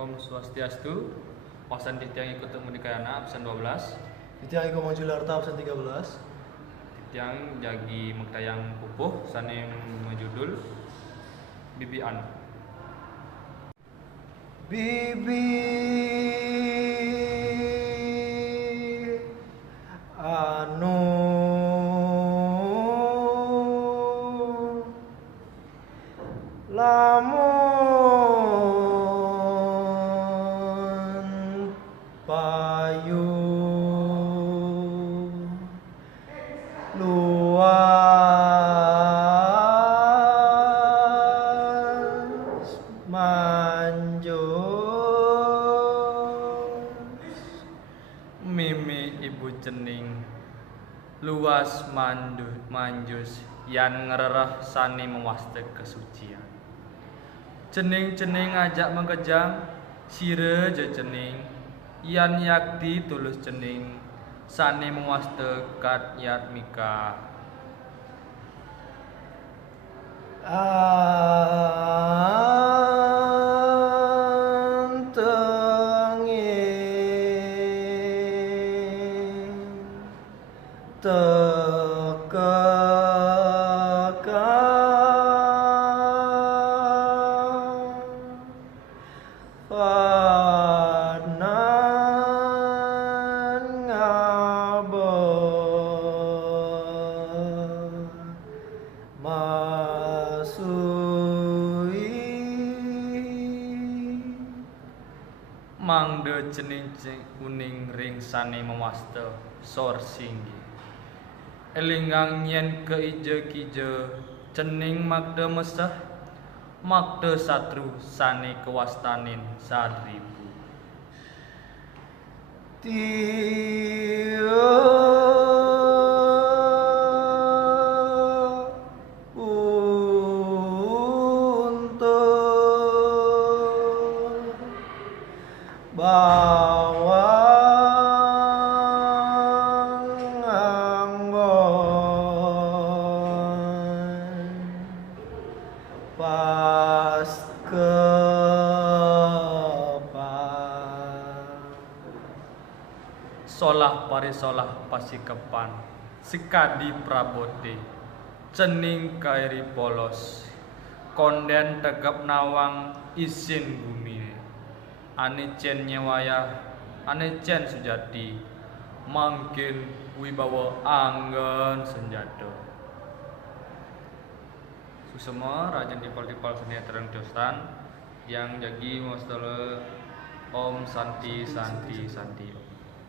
Om Swastiastu, Pasan Titiang ikut Mendikayana, absen 12. Titiang Iko Manjularta absen 13. Titiang jagi Mektayang Pupuh, Sane Majudul, Bibian. Bibi anu lamun payu luas manjus Mimi Ibu Cening, luas manjus, yan ngerereh sani mewaste kesucian. Cening-cening ajak mengkejang, sire je cening, yan yakti tulus cening, sani mewaste kat yat mika. Antengin tekekang panan ngabot masui Mangde cening kuning ring sane mewaste sor singgi. Elingang nyen ke ije kije, cening magde meseh, magde satru sane kewastanin sadribu. Tio untuk bawang anggon pas Solah parisolah pasikepan, sikadi prabote, cening kairi polos, konden tegap nawang isin bumi, ane cen nyewayah, ane cen sujati, mangkin wibawa anggen senjata. Susema rajan tipal-tipal sinetron Jostan yang jagi mostole Om Santi Santi Santi.